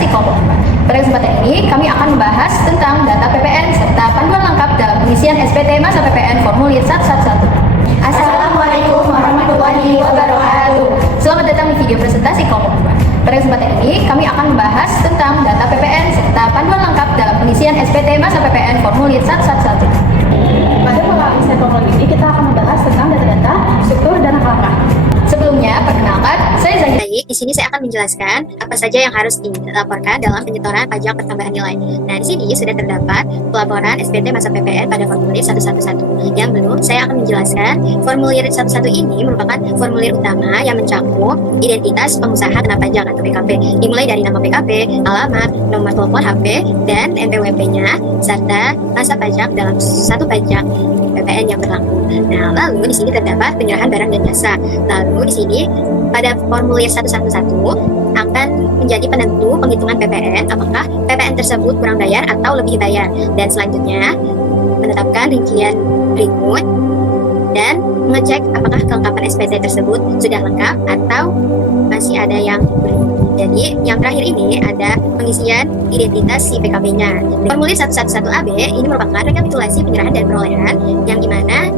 Presentasi Kelompok 2. Pada kesempatan ini, kami akan membahas tentang data PPN serta panduan lengkap dalam pengisian SPT masa PPN formulir 111. Assalamualaikum warahmatullahi wabarakatuh. Selamat datang di video presentasi Kelompok 2. Pada kesempatan ini, kami akan membahas tentang data PPN serta panduan lengkap dalam pengisian SPT masa PPN formulir 111. Pada pengisian formulir ini, kita akan membahas tentang data-data, struktur, dan langkah-langkah. Sebelumnya, perkenalkan, saya Zahid. Baik, di sini saya akan menjelaskan apa saja yang harus dilaporkan dalam penyetoran pajak pertambahan nilai. Nah, di sini sudah terdapat pelaporan SPT masa PPN pada formulir 111. Yang belum, saya akan menjelaskan formulir 11 ini merupakan formulir utama yang mencakup identitas pengusaha kena pajak atau PKP, dimulai dari nama PKP, alamat, nomor telepon HP, dan NPWP-nya, serta masa pajak dalam satu pajak PPN yang berlaku. Nah, lalu di sini terdapat penyerahan barang dan jasa. Lalu di sini pada formulir 111 akan menjadi penentu penghitungan PPN, apakah PPN tersebut kurang bayar atau lebih bayar. Dan selanjutnya menetapkan rincian berikut dan mengecek apakah kelengkapan SPT tersebut sudah lengkap atau masih ada yang belum. Jadi yang terakhir ini ada pengisian identitas si PKP-nya. Formulir 111AB ini merupakan rekapitulasi penyerahan dan perolehan yang dimana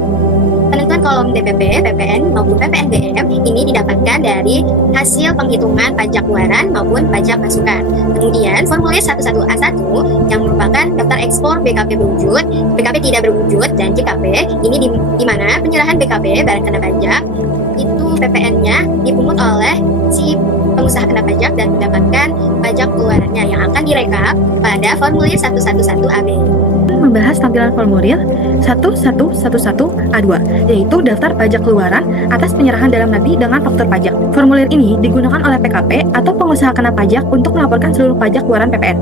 penentuan kolom DPP, PPN maupun PPNBM ini didapatkan dari hasil penghitungan pajak keluaran maupun pajak masukan. Kemudian formulir 11A1 yang merupakan daftar ekspor BKP berwujud, BKP tidak berwujud, dan JKP ini di mana penyerahan BKP barang kena pajak itu PPN-nya dipungut oleh si pengusaha kena pajak dan mendapatkan pajak keluarannya yang akan direkap pada formulir 111AB. Membahas tampilan formulir 1111A2, yaitu daftar pajak keluaran atas penyerahan dalam negeri dengan faktur pajak. Formulir ini digunakan oleh PKP atau pengusaha kena pajak untuk melaporkan seluruh pajak keluaran PPN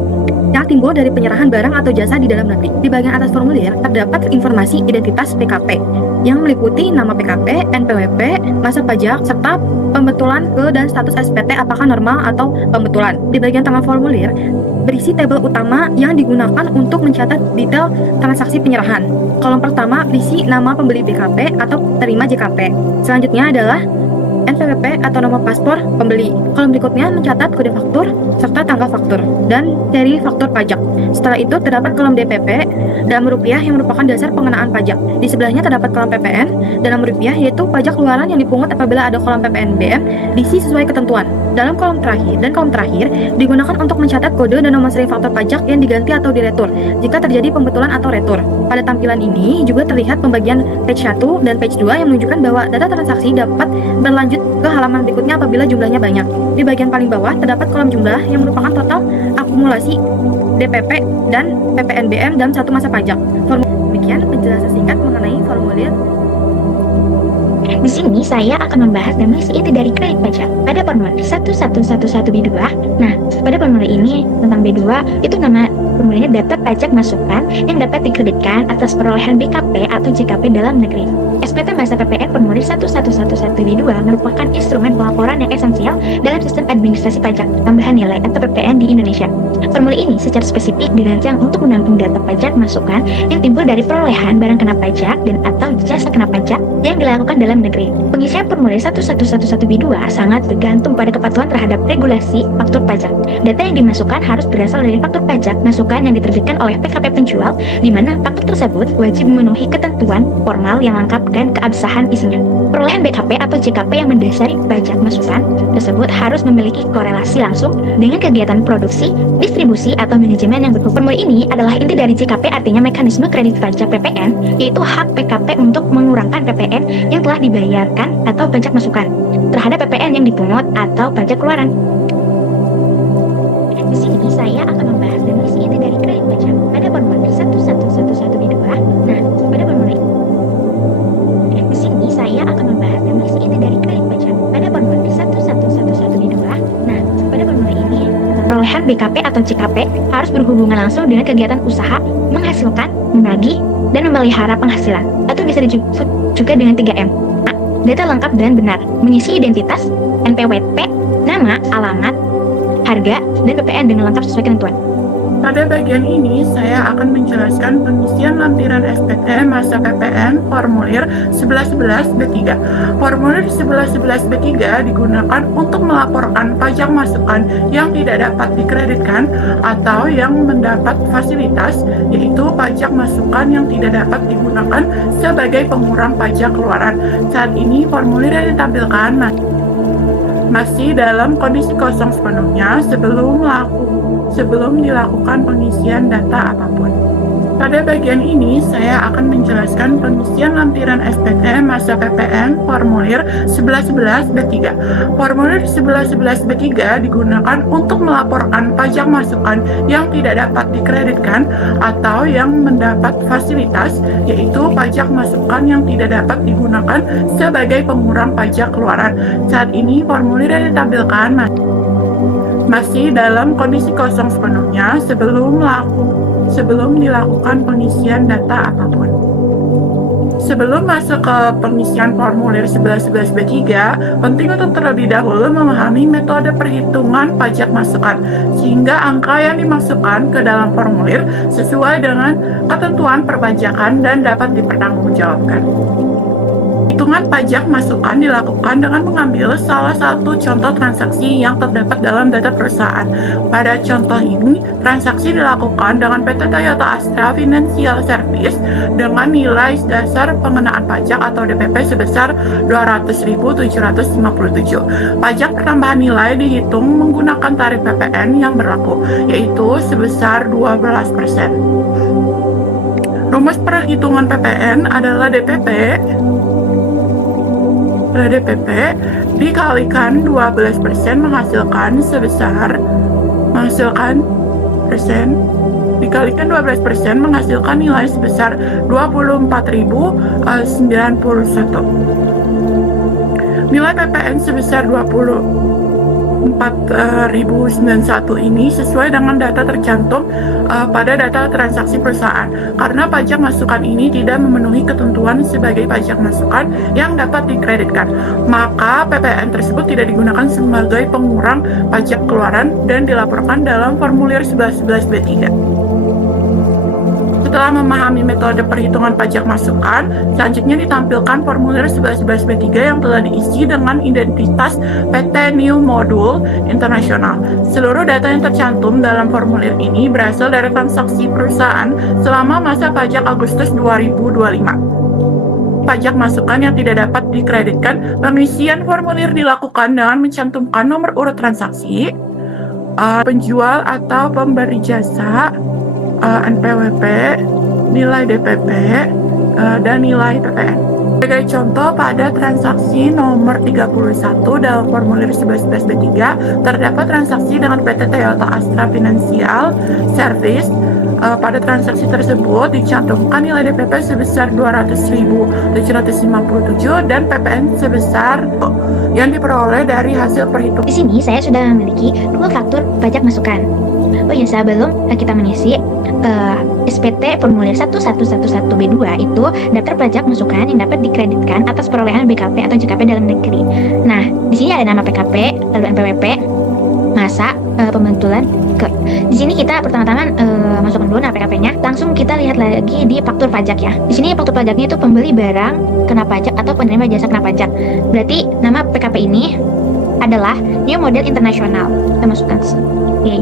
yang timbul dari penyerahan barang atau jasa di dalam negeri. Di bagian atas formulir terdapat informasi identitas PKP yang meliputi nama PKP, NPWP, masa pajak, serta pembetulan ke dan status SPT apakah normal atau pembetulan. Di bagian tengah formulir berisi tabel utama yang digunakan untuk mencatat detail transaksi penyerahan. Kolom pertama berisi nama pembeli BKP atau terima JKP. Selanjutnya adalah NPWP atau nomor paspor pembeli. Kolom berikutnya mencatat kode faktur serta tanggal faktur dan seri faktur pajak. Setelah itu terdapat kolom DPP dalam rupiah yang merupakan dasar pengenaan pajak. Di sebelahnya terdapat kolom PPN dalam rupiah yaitu pajak keluaran yang dipungut apabila ada kolom PPNBM diisi sesuai ketentuan. Dalam kolom terakhir digunakan untuk mencatat kode dan nomor seri faktur pajak yang diganti atau diretur jika terjadi pembetulan atau retur. Pada tampilan ini juga terlihat pembagian page 1 dan page 2 yang menunjukkan bahwa data transaksi dapat berlanjut ke halaman berikutnya apabila jumlahnya banyak. Di bagian paling bawah terdapat kolom jumlah yang merupakan total akumulasi DPP dan PPNBM dalam satu masa pajak. Demikian penjelasan singkat mengenai formulir. Di sini saya akan membahas dan mengisi inti dari kredit pajak pada formulir 1111B2. Nah, pada formulir ini tentang B2 itu nama formulirnya daftar pajak masukan yang dapat dikreditkan atas perolehan BKP atau JKP dalam negeri. SPT masa PPN formulir 1111B2 merupakan instrumen pelaporan yang esensial dalam sistem administrasi pajak tambahan nilai atau PPN di Indonesia. Formulir ini secara spesifik dirancang untuk menampung data pajak masukan yang timbul dari perolehan barang kena pajak dan atau jasa kena pajak yang dilakukan dalam negeri. Pengisian formulir 1111B2 sangat bergantung pada kepatuhan terhadap regulasi faktur pajak. Data yang dimasukkan harus berasal dari faktur pajak masukan yang diterbitkan oleh PKP penjual, di mana faktur tersebut wajib memenuhi ketentuan formal yang lengkap dan keabsahan isinya. Perolehan BKP atau JKP yang mendasari pajak masukan tersebut harus memiliki korelasi langsung dengan kegiatan produksi, distribusi, atau manajemen yang berhubungan. Formulir ini adalah inti dari JKP, artinya mekanisme kredit pajak PPN, yaitu hak PKP untuk mengurangkan PPN yang telah dibayarkan atau pajak masukan terhadap PPN yang dipungut atau pajak keluaran. Di sini saya akan membahas dan mengisi inti dari kredit pajak pada formulir 1111B2. Nah, pada formulir di sini saya akan membahas dan mengisi inti dari kredit pajak pada formulir 1111B2. Nah, pada formulir ini perolehan BKP atau JKP harus berhubungan langsung dengan kegiatan usaha menghasilkan, menagih, dan memelihara penghasilan, atau bisa disebut juga dengan 3M. A. Data lengkap dan benar, mengisi identitas, NPWP, nama, alamat, harga, dan PPN dengan lengkap sesuai ketentuan. Pada bagian ini, saya akan menjelaskan pengisian lampiran SPT masa PPN formulir 1111 B3. Formulir 1111 B3 digunakan untuk melaporkan pajak masukan yang tidak dapat dikreditkan atau yang mendapat fasilitas, yaitu pajak masukan yang tidak dapat digunakan sebagai pengurang pajak keluaran. Saat ini formulir yang ditampilkan masih dalam kondisi kosong sepenuhnya sebelum dilakukan pengisian data apapun. Pada bagian ini, saya akan menjelaskan pengisian lampiran SPT masa PPN formulir 1111 B3. Formulir 1111 B3 digunakan untuk melaporkan pajak masukan yang tidak dapat dikreditkan atau yang mendapat fasilitas, yaitu pajak masukan yang tidak dapat digunakan sebagai pengurang pajak keluaran. Saat ini, formulir yang ditampilkan masih dalam kondisi kosong sepenuhnya sebelum dilakukan pengisian data apapun. Sebelum masuk ke pengisian formulir 1111 B3, penting untuk terlebih dahulu memahami metode perhitungan pajak masukan, sehingga angka yang dimasukkan ke dalam formulir sesuai dengan ketentuan perpajakan dan dapat dipertanggungjawabkan. Hitungan pajak masukan dilakukan dengan mengambil salah satu contoh transaksi yang terdapat dalam data perusahaan. Pada contoh ini, transaksi dilakukan dengan PT Toyota Astra Financial Service dengan nilai dasar pengenaan pajak atau DPP sebesar 200.757. Pajak pertambahan nilai dihitung menggunakan tarif PPN yang berlaku, yaitu sebesar 12%. Rumus perhitungan PPN adalah DPP dikalikan 12% menghasilkan nilai sebesar 24.091. Nilai PPN sebesar 24.091 ini sesuai dengan data tercantum pada data transaksi perusahaan. Karena pajak masukan ini tidak memenuhi ketentuan sebagai pajak masukan yang dapat dikreditkan, maka PPN tersebut tidak digunakan sebagai pengurang pajak keluaran dan dilaporkan dalam formulir 1111 B3. Setelah memahami metode perhitungan pajak masukan, selanjutnya ditampilkan formulir 1111 B3 yang telah diisi dengan identitas PT New Modul Internasional. Seluruh data yang tercantum dalam formulir ini berasal dari transaksi perusahaan selama masa pajak Agustus 2025. Pajak masukan yang tidak dapat dikreditkan, pengisian formulir dilakukan dengan mencantumkan nomor urut transaksi, penjual atau pemberi jasa, NPWP, nilai DPP, dan nilai PPN. Sebagai contoh, pada transaksi nomor 31 dalam formulir 1111 B3 terdapat transaksi dengan PT Toyota Astra Financial Service. Pada transaksi tersebut dicantumkan nilai DPP sebesar 200.757 dan PPN sebesar yang diperoleh dari hasil perhitungan. Di sini saya sudah memiliki dua faktur pajak masukan. Oh ya, sebelum kita mengisi SPT formulir 1111 B2 itu daftar pajak masukan yang dapat dikreditkan atas perolehan BKP atau JKP dalam negeri. Nah, di sini ada nama PKP, lalu NPWP, masa pembentulan. Di sini kita pertama-tama masukkan dulu nama PKP-nya. Langsung kita lihat lagi di faktur pajak ya. Di sini faktur pajaknya itu pembeli barang kena pajak atau penerima jasa kena pajak. Berarti nama PKP ini adalah New Model Internasional. Kita masukkan. Oke.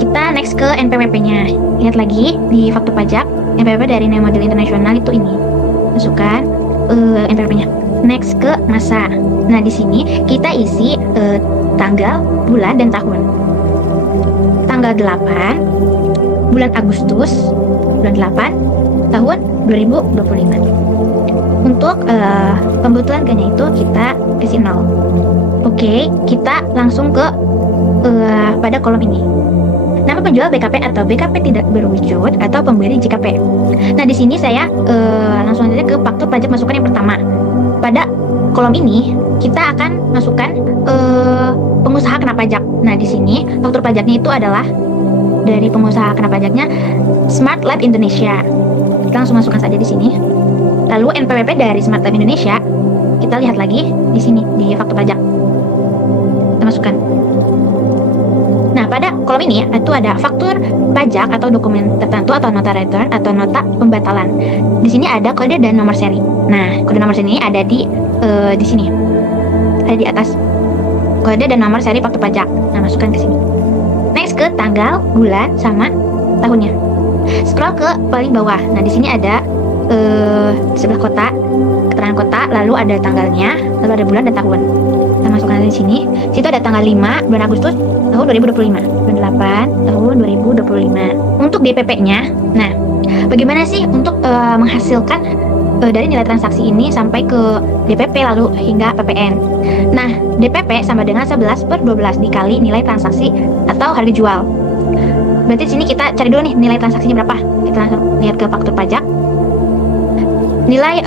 Kita next ke NPWP-nya. Lihat lagi di faktur pajak, NPWP dari New Model Internasional itu ini. Masukkan NPWP-nya. Next ke masa. Nah, di sini kita isi tanggal, bulan, dan tahun. Tanggal 8 bulan Agustus, bulan 8 tahun 2025. Untuk pembetulan G-nya itu kita kasih 0. Oke, kita langsung ke pada kolom ini. Nama penjual BKP atau BKP tidak berwujud atau pemberi JKP. Nah, di sini saya langsung aja ke faktur pajak masukan yang pertama. Pada kolom ini kita akan masukkan pengusaha kena pajak. Nah, di sini faktur pajaknya itu adalah dari pengusaha kena pajaknya Smart Lab Indonesia. Kita langsung masukkan saja di sini. Lalu NPWP dari Smart Lab Indonesia kita lihat lagi di sini di faktur pajak. Kita masukkan. Nah, pada pada kolom ini itu ada faktur pajak atau dokumen tertentu atau nota return atau nota pembatalan. Di sini ada kode dan nomor seri. Nah, kode nomor seri ini ada di sini. Ada di atas. Kode dan nomor seri faktur pajak. Nah, masukkan ke sini. Next ke tanggal, bulan, sama tahunnya. Scroll ke paling bawah. Nah, di sini ada sebelah kotak, keterangan kotak, lalu ada tanggalnya, lalu ada bulan dan tahun. Kita masukkan di sini. Situ ada tanggal 5 bulan Agustus tahun 2025, bulan 8 tahun 2025. Untuk DPP-nya, nah, bagaimana sih untuk menghasilkan dari nilai transaksi ini sampai ke DPP lalu hingga PPN. Nah, DPP sama dengan 11/12 dikali nilai transaksi atau harga jual. Berarti di sini kita cari dulu nih nilai transaksinya berapa. Kita langsung lihat ke faktur pajak. Nilai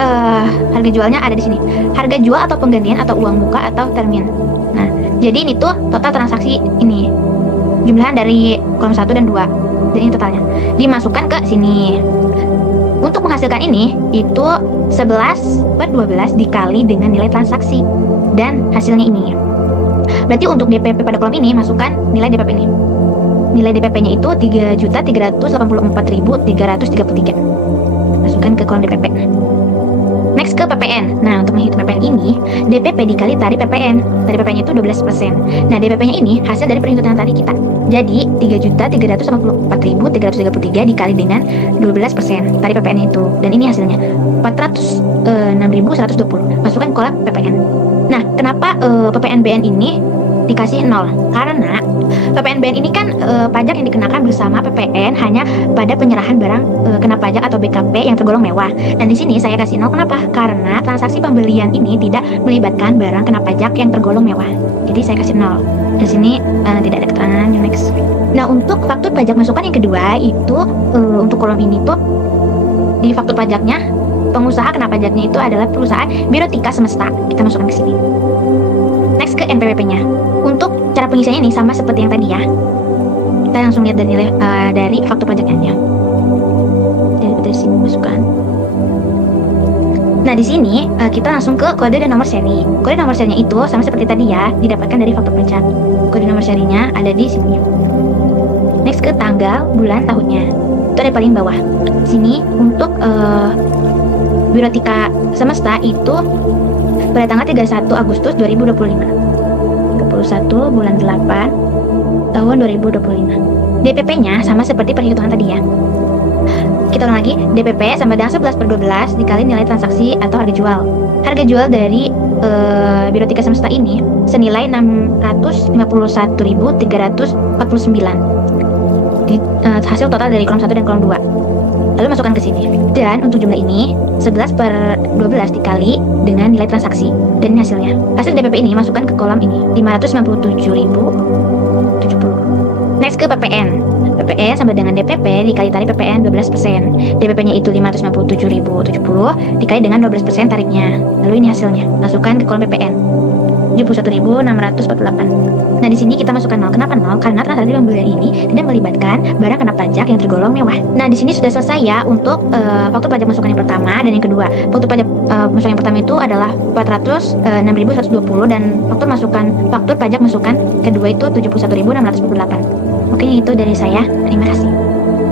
harga jualnya ada di sini. Harga jual atau penggantian atau uang muka atau termin. Nah, jadi ini tuh total transaksi ini. Jumlahan dari kolom 1 dan 2. Dan ini totalnya. Dimasukkan ke sini. Untuk menghasilkan ini itu 11/12 dikali dengan nilai transaksi dan hasilnya ini. Berarti untuk DPP pada kolom ini masukkan nilai DPP ini. Nilai DPP-nya itu 3.384.333. Masukkan ke kolom DPP. Next ke PPN. Nah, untuk menghitung PPN ini, DPP dikali tarif PPN. Tarif PPN-nya itu 12%. Nah, DPP-nya ini hasil dari perhitungan tadi kita. Jadi, 3.384.333 dikali dengan 12% tarif PPN itu. Dan ini hasilnya 406.120. Masukkan kolom PPN. Nah, kenapa PPN BN ini dikasih 0? Karena PPN BN ini kan pajak yang dikenakan bersama PPN hanya pada penyerahan barang kena pajak atau BKP yang tergolong mewah. Dan di sini saya kasih 0 kenapa? Karena transaksi pembelian ini tidak melibatkan barang kena pajak yang tergolong mewah. Jadi saya kasih 0. Di sini tidak ada keterangan. Next. Nah, untuk faktur pajak masukan yang kedua itu untuk kolom ini tuh di faktur pajaknya pengusaha kena pajaknya itu adalah perusahaan Birotika Semesta. Kita masukkan ke sini. Next ke NPWP-nya. Untuk cara pengisiannya ini sama seperti yang tadi ya. Kita langsung lihat dari faktur pajaknya. Dari sini masukkan. Nah, di sini kita langsung ke kode dan nomor seri. Kode nomor serinya itu sama seperti tadi ya, didapatkan dari faktur pajak. Kode nomor serinya ada di sini. Next ke tanggal, bulan, tahunnya. Itu ada paling bawah. Sini untuk Birotika Semesta itu pada tanggal 31 Agustus 2025. 31 bulan 8 tahun 2025. DPP-nya sama seperti perhitungan tadi ya. Kita ulang lagi, DPP sama dengan 11/12 dikali nilai transaksi atau harga jual. Harga jual dari Birotika Semesta ini senilai 651.349. Hasil total dari kolom 1 dan kolom 2. Lalu masukkan ke sini. Dan untuk jumlah ini 11/12 dikali dengan nilai transaksi dan hasilnya. Hasil DPP ini masukkan ke kolom ini 597.070. Next ke PPN. PPN sama dengan DPP dikali tarif PPN 12%. DPP-nya itu 597.070 dikali dengan 12% tarifnya. Lalu ini hasilnya. Masukkan ke kolom PPN. 71.648. Nah, di sini kita masukkan 0. Kenapa 0? Karena transaksi pembelian ini tidak melibatkan barang kena pajak yang tergolong mewah. Nah, di sini sudah selesai ya untuk faktur pajak masukan yang pertama dan yang kedua. Faktur pajak masukan yang pertama itu adalah 406.120 dan faktur pajak masukan kedua itu 71.648. Oke, itu dari saya. Terima kasih.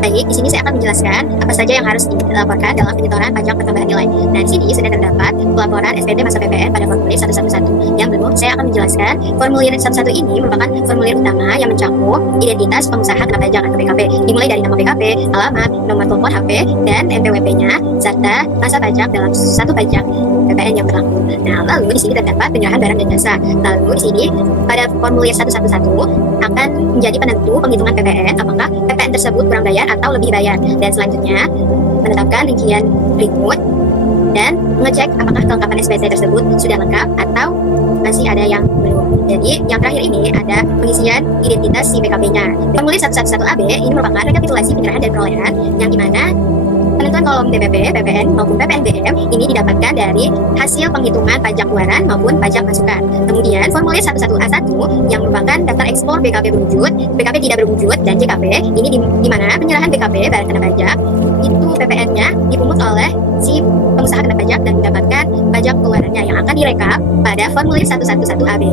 Baik, di sini saya akan menjelaskan apa saja yang harus dilaporkan dalam penyetoran pajak pertambahan nilai. Nah, di sini sudah terdapat pelaporan SPT masa PPN pada formulir 111. Yang belum, saya akan menjelaskan formulir 11 ini merupakan formulir utama yang mencakup identitas pengusaha kena pajak atau BKP, dimulai dari nama BKP, alamat, nomor telepon HP, dan NPWP-nya, serta masa pajak dalam satu pajak PPN yang berlaku. Nah, lalu di sini terdapat penyerahan barang dan jasa. Lalu di sini pada formulir 111 akan menjadi penentu penghitungan PPN apakah PPN tersebut kurang bayar atau lebih bayar, dan selanjutnya menetapkan rincian berikut dan mengecek apakah kelengkapan SPT tersebut sudah lengkap atau masih ada yang belum. Jadi yang terakhir ini ada pengisian identitas si BKP-nya. Formulir 111AB ini merupakan rekapitulasi penyerahan dan perolehan yang dimana penentuan kolom DPP, PPN maupun PPNBM ini didapatkan dari hasil penghitungan pajak keluaran maupun pajak masukan. Kemudian formulir 11A1 yang merupakan daftar ekspor BKP berwujud, BKP tidak berwujud, dan JKP ini di mana penyerahan BKP barang kena pajak itu PPN-nya dipungut oleh si pengusaha kena pajak dan mendapatkan pajak keluarannya yang akan direkap pada formulir 111AB.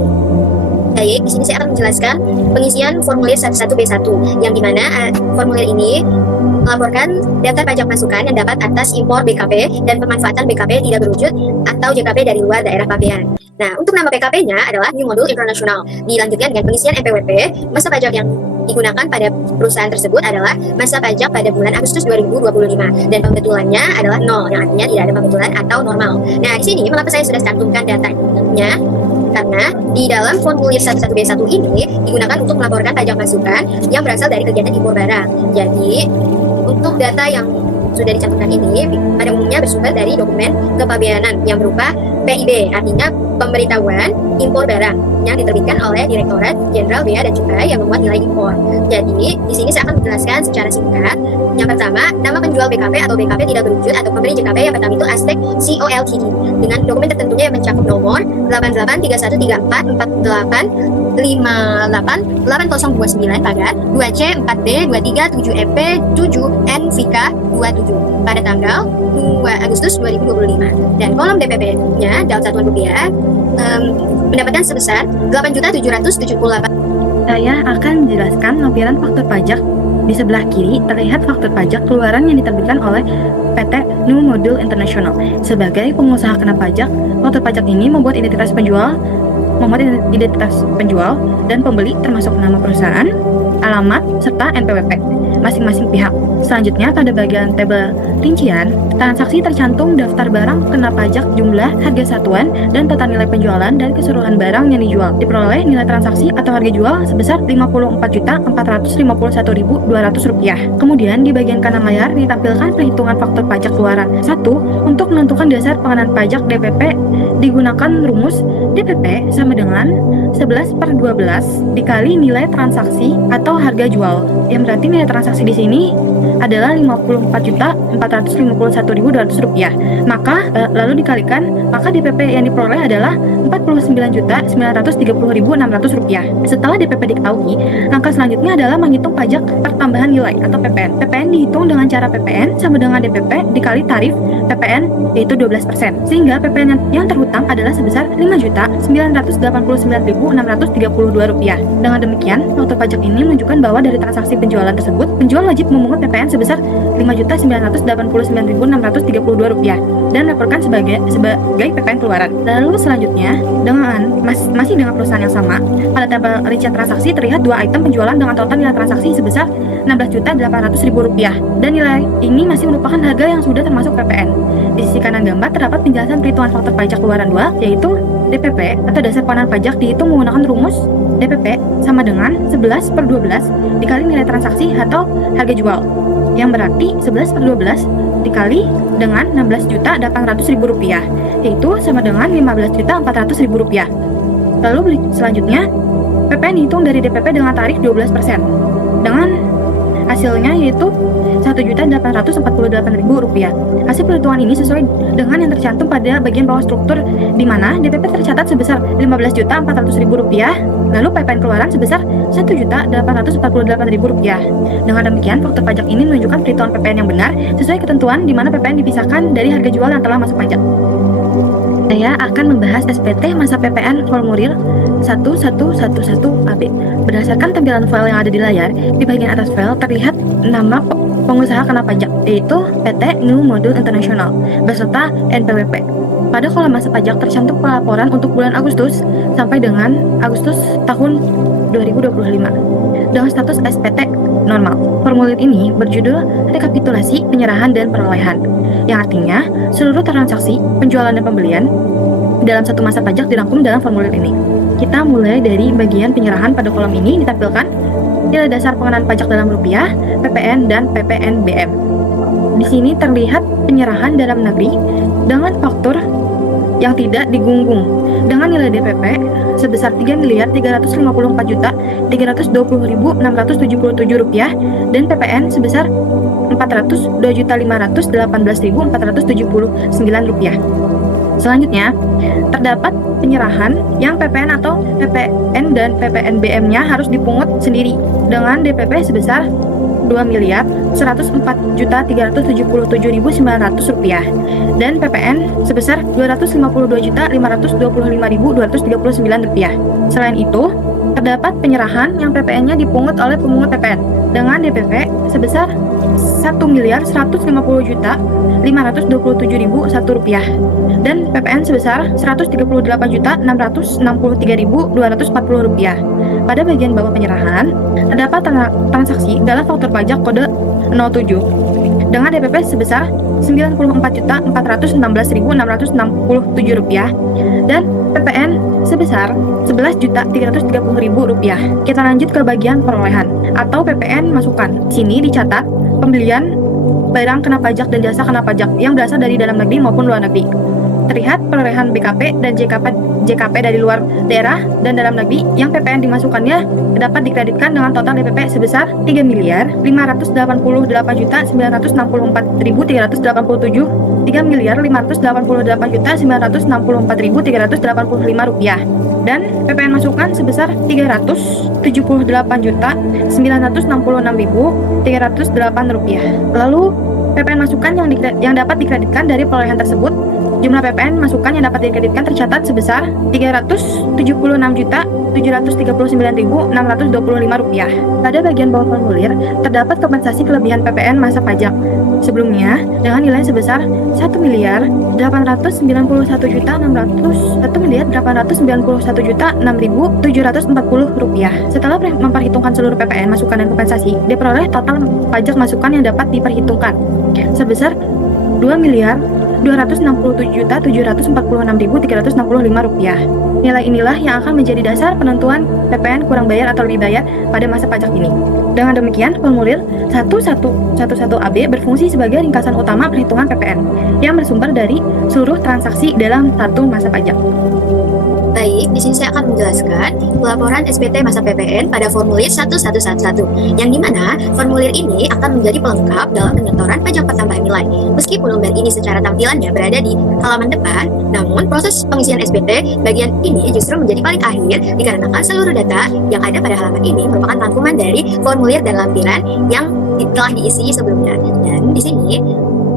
Baik, di sini saya akan menjelaskan pengisian formulir 11B1 yang dimana formulir ini melaporkan daftar pajak masukan yang dapat atas impor BKP dan pemanfaatan BKP tidak berwujud atau JKP dari luar daerah pabean. Nah, untuk nama PKP-nya adalah New Modul International. Dilanjutkan dengan pengisian NPWP, masa pajak yang digunakan pada perusahaan tersebut adalah masa pajak pada bulan Agustus 2025 dan pembetulannya adalah 0, yang artinya tidak ada pembetulan atau normal. Nah, di sini mengapa saya sudah cantumkan datanya? Karena di dalam formulir 11B1 ini digunakan untuk melaporkan pajak masukan yang berasal dari kegiatan impor barang. Jadi, untuk data yang sudah dicantumkan ini pada umumnya bersumber dari dokumen kepabeanan yang berupa PIB, artinya pemberitahuan impor barang yang diterbitkan oleh Direktorat Jenderal Bea dan Cukai yang memuat nilai impor. Jadi, di sini saya akan menjelaskan secara singkat. Yang pertama, nama penjual BKP atau BKP tidak berwujud atau pemberi JKP yang pertama itu Aztec CO Ltd dengan dokumen tertentunya yang mencakup nomor 88313448588029 pagar 2C 4B 23 7EP 7 NVK 27 pada tanggal 2 Agustus 2025 dan kolom DPP-nya dalam satuan rupiah mendapatkan sebesar 8.778. Saya akan menjelaskan lampiran faktur pajak. Di sebelah kiri terlihat faktur pajak keluaran yang diterbitkan oleh PT New Modul International. Sebagai pengusaha kena pajak, faktur pajak ini membuat identitas penjual dan pembeli termasuk nama perusahaan, alamat, serta NPWP masing-masing pihak. Selanjutnya pada bagian tabel rincian, transaksi tercantum daftar barang kena pajak, jumlah, harga satuan, dan total nilai penjualan dari keseluruhan barang yang dijual. Diperoleh nilai transaksi atau harga jual sebesar Rp54.451.200. Kemudian di bagian kanan layar ditampilkan perhitungan faktur pajak keluaran. 1. Untuk menentukan dasar pengenaan pajak DPP digunakan rumus DPP sama dengan 11/12 dikali nilai transaksi atau harga jual. Yang berarti nilai transaksi di sini adalah Rp54.451.200. Lalu dikalikan, maka DPP yang diperoleh adalah Rp49.930.600. Setelah DPP diketahui, langkah selanjutnya adalah menghitung pajak pertambahan nilai atau PPN. PPN dihitung dengan cara PPN sama dengan DPP dikali tarif PPN yaitu 12%. Sehingga PPN yang terhutang adalah sebesar Rp5.989.632. Dengan demikian, faktur pajak ini menunjukkan bahwa dari transaksi penjualan tersebut, penjual wajib memungut PPN sebesar Rp5.989.632 dan laporkan sebagai PPN keluaran. Lalu selanjutnya, masih dengan perusahaan yang sama, pada tabel rincian transaksi terlihat dua item penjualan dengan total nilai transaksi sebesar Rp16.800.000 dan nilai ini masih merupakan harga yang sudah termasuk PPN. Di sisi kanan gambar terdapat penjelasan perhitungan faktur pajak keluaran 2, yaitu DPP atau dasar pengenaan pajak dihitung menggunakan rumus DPP sama dengan 11/12 dikali nilai transaksi atau harga jual, yang berarti 11/12 dikali dengan Rp16.800.000, yaitu sama dengan Rp15.400.000. Lalu selanjutnya, PPN dihitung dari DPP dengan tarif 12%, dengan hasilnya yaitu Rp1.848.000. Hasil perhitungan ini sesuai dengan yang tercantum pada bagian bawah struktur, di mana DPP tercatat sebesar Rp15.400.000, lalu PPN keluaran sebesar Rp1.848.000. Dengan demikian, faktur pajak ini menunjukkan perhitungan PPN yang benar sesuai ketentuan di mana PPN dipisahkan dari harga jual yang telah masuk pajak. Saya akan membahas SPT masa PPN formulir 1111AB. Berdasarkan tampilan file yang ada di layar, di bagian atas file terlihat nama pengusaha kena pajak, yaitu PT New Modul International beserta NPWP. Pada kolom masa pajak tercantum pelaporan untuk bulan Agustus sampai dengan Agustus tahun 2025 dengan status SPT normal. Formulir ini berjudul rekapitulasi penyerahan dan perolehan, yang artinya seluruh transaksi penjualan dan pembelian dalam satu masa pajak dirangkum dalam formulir ini. Kita mulai dari bagian penyerahan. Pada kolom ini ditampilkan nilai dasar pengenaan pajak dalam rupiah, PPN, dan PPNBM. Di sini terlihat penyerahan dalam negeri dengan faktur yang tidak digunggung dengan nilai DPP sebesar Rp3.354.320.677 dan PPN sebesar Rp402.518.479. Selanjutnya, terdapat penyerahan yang PPN atau PPN dan PPNBM-nya harus dipungut sendiri dengan DPP sebesar Rp2.104.377.900 dan PPN sebesar Rp252.525.239. Selain itu, terdapat penyerahan yang PPN-nya dipungut oleh pemungut PPN dengan DPP sebesar Rp1.527.527.001 dan PPN sebesar Rp138.663.240. Pada bagian bawah penyerahan, terdapat transaksi dalam faktur pajak kode 07 dengan DPP sebesar Rp94.416.667 dan PPN sebesar Rp11.330.000. Kita lanjut ke bagian perolehan atau PPN masukan. Sini dicatat pembelian barang kena pajak dan jasa kena pajak yang berasal dari dalam negeri maupun luar negeri. Terlihat perolehan BKP dan JKP dari luar daerah dan dalam negeri yang PPN dimasukkannya dapat dikreditkan dengan total DPP sebesar Rp3.588.964.387, Rp3.588.964.385 dan PPN masukan sebesar Rp378.966.308. Lalu PPN masukan yang dapat dikreditkan dari perolehan tersebut, jumlah PPN masukan yang dapat dikreditkan tercatat sebesar Rp376.739.625. Pada bagian bawah formulir, terdapat kompensasi kelebihan PPN masa pajak sebelumnya dengan nilai sebesar Rp1.891.606.740. Setelah memperhitungkan seluruh PPN masukan dan kompensasi, diperoleh total pajak masukan yang dapat diperhitungkan sebesar Rp2.267.746.365. Nilai inilah yang akan menjadi dasar penentuan PPN kurang bayar atau lebih bayar pada masa pajak ini. Dengan demikian, formulir 1111AB berfungsi sebagai ringkasan utama perhitungan PPN yang bersumber dari seluruh transaksi dalam satu masa pajak. Baik, di sini saya akan menjelaskan pelaporan SPT masa PPN pada formulir 1111, yang dimana formulir ini akan menjadi pelengkap dalam penyetoran pajak pertambahan nilai. Meskipun lembar ini secara tampilannya berada di halaman depan, namun proses pengisian SPT bagian ini justru menjadi paling akhir dikarenakan seluruh data yang ada pada halaman ini merupakan rangkuman dari formulir dan lampiran yang telah diisi sebelumnya. Dan di sini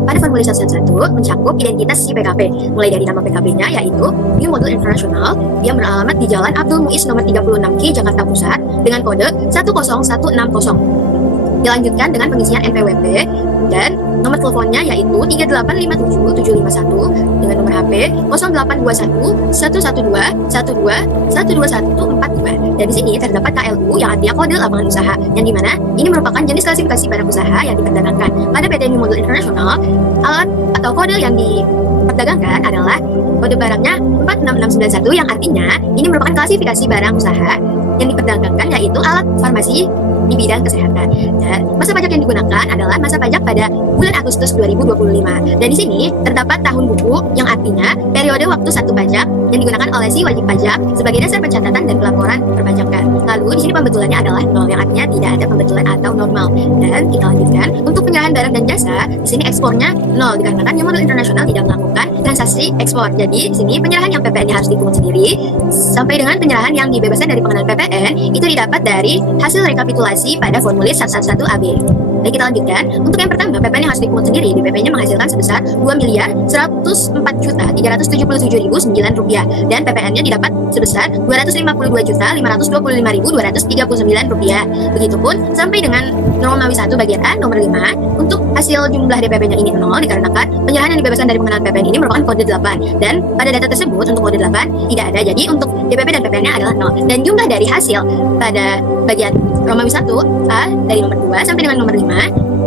pada formulir 111 mencakup identitas si PKP, mulai dari nama PKP-nya yaitu New Model International yang beralamat di Jalan Abdul Muiz nomor 36Q Jakarta Pusat dengan kode 10160. Dilanjutkan dengan pengisian NPWP dan nomor teleponnya yaitu 3857751 dengan nomor HP 0821 112 12 12142. Dan di sini terdapat KLU yang artinya kode lapangan usaha, yang dimana ini merupakan jenis klasifikasi barang usaha yang diperdagangkan. Pada PT New Model International, alat atau kode yang diperdagangkan adalah kode barangnya 46691 yang artinya ini merupakan klasifikasi barang usaha yang diperdagangkan yaitu alat farmasi di bidang kesehatan. Dan masa pajak yang digunakan adalah masa pajak pada bulan Agustus 2025. Dan di sini terdapat tahun buku yang artinya periode waktu satu pajak yang digunakan oleh si wajib pajak sebagai dasar pencatatan dan pelaporan perpajakan. Lalu di sini pembetulannya adalah nol, yang artinya tidak ada pembetulan atau normal. Dan kita lanjutkan untuk penyerahan barang dan jasa, di sini ekspornya nol dikarenakan New Model International tidak melakukan transaksi ekspor. Jadi di sini penyerahan yang PPN-nya harus dipungut sendiri sampai dengan penyerahan yang dibebaskan dari pengenaan PPN itu didapat dari hasil rekapitulasi pada formulir 111AB. Baik, kita lanjutkan. Untuk yang pertama, PPN yang harus dipungut sendiri, DPP-nya menghasilkan sebesar Rp2.104.377.009 dan PPN-nya didapat sebesar Rp252.525.239. Begitupun sampai dengan Romawi 1 bagian A nomor 5. Untuk hasil jumlah DPP-nya ini 0 dikarenakan penyerahan yang dibebaskan dari pengenaan PPN ini merupakan kode 8 dan pada data tersebut untuk kode 8 tidak ada. Jadi untuk DPP dan PPN-nya adalah 0. Dan jumlah dari hasil pada bagian Romawi 1 A dari nomor 2 sampai dengan nomor 5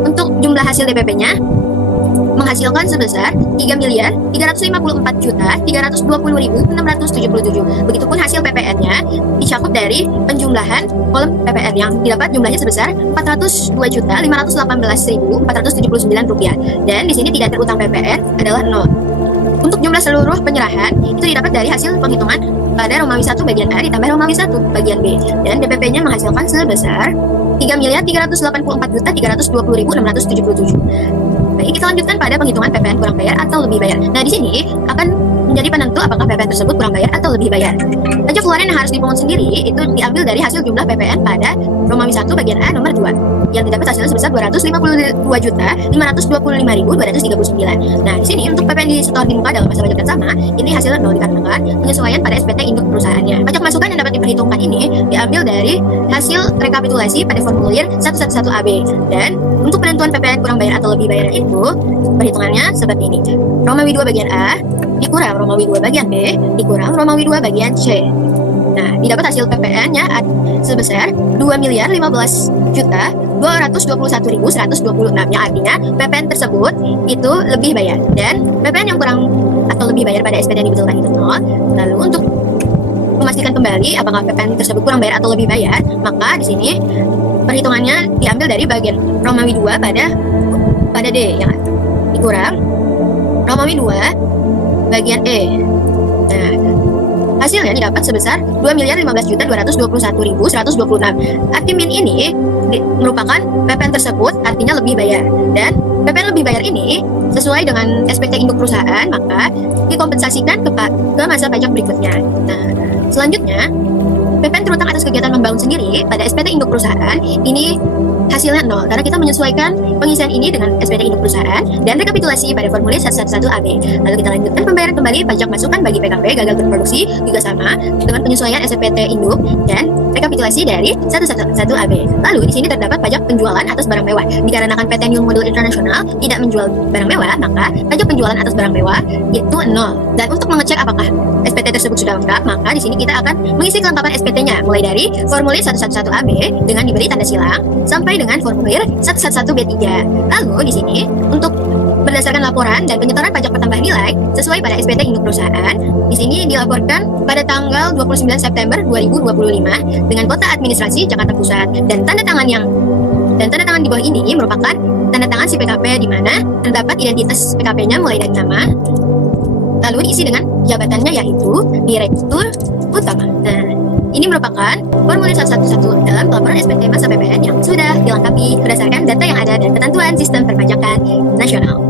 untuk jumlah hasil DPP-nya menghasilkan sebesar Rp3.554.320.677. Begitupun hasil PPN-nya dicakup dari penjumlahan kolom PPN yang didapat jumlahnya sebesar Rp402.518.479 dan di sini tidak terutang PPN adalah 0. Untuk jumlah seluruh penyerahan itu didapat dari hasil penghitungan pada Romawi 1 bagian A ditambah Romawi 1 bagian B dan DPP-nya menghasilkan sebesar Rp3.384.320.677. Baik, kita lanjutkan pada penghitungan PPN kurang bayar atau lebih bayar. Nah, di sini akan menjadi penentu apakah PPN tersebut kurang bayar atau lebih bayar. Pajak keluaran yang harus dipungut sendiri itu diambil dari hasil jumlah PPN pada Romawi 1 bagian A nomor 2 yang didapat hasilnya sebesar 252.525.239. Nah, di sini untuk PPN disetor di muka dalam masa pajak yang sama, ini hasilnya 0 dikarenakan penyesuaian pada SPT induk perusahaannya. Pajak masukan yang dapat diperhitungkan ini diambil dari hasil rekapitulasi pada formulir 111AB. Dan untuk penentuan PPN kurang bayar atau lebih bayar itu perhitungannya seperti ini. Romawi 2 bagian A dikurang Romawi 2 bagian B dikurang Romawi 2 bagian C. Nah, didapat hasil PPN-nya sebesar 2.015.221.126, yang artinya PPN tersebut itu lebih bayar, dan PPN yang kurang atau lebih bayar pada SPT yang dibetulkan itu 0. Lalu untuk memastikan kembali apakah PPN tersebut kurang bayar atau lebih bayar, maka di sini perhitungannya diambil dari bagian Romawi 2 pada D yang dikurang Romawi 2 bagian E. Nah, hasilnya didapat sebesar 2.015.221.126. Arti min ini merupakan PPN tersebut artinya lebih bayar, dan PPN lebih bayar ini sesuai dengan SPT induk perusahaan maka dikompensasikan ke masa pajak berikutnya. Nah, selanjutnya PPN terutang atas kegiatan membangun sendiri pada SPT induk perusahaan ini hasilnya 0 karena kita menyesuaikan pengisian ini dengan SPT induk perusahaan dan rekapitulasi pada formulir 111AB. Lalu kita lanjutkan pembayaran kembali pajak masukan bagi PKP gagal berproduksi juga sama dengan penyesuaian SPT induk dan rekapitulasi dari 111AB. Lalu di sini terdapat pajak penjualan atas barang mewah. Dikarenakan PT New Model International tidak menjual barang mewah, maka pajak penjualan atas barang mewah itu 0. Dan untuk mengecek apakah SPT tersebut sudah lengkap, maka di sini kita akan mengisi kelengkapan SPT-nya mulai dari formulir 111AB dengan diberi tanda silang sampai dengan formulir 111B3. Lalu di sini untuk berdasarkan laporan dan penyetoran pajak pertambahan nilai sesuai pada SPT induk perusahaan, di sini dilaporkan pada tanggal 29 September 2025 dengan kota administrasi Jakarta Pusat, dan tanda tangan di bawah ini merupakan tanda tangan si PKP di mana terdapat identitas PKP-nya mulai dari nama, lalu diisi dengan jabatannya yaitu Direktur Utama. Nah, ini merupakan formulir 111 dalam pelaporan SPT masa PPN yang sudah dilengkapi berdasarkan data yang ada dan ketentuan sistem perpajakan nasional.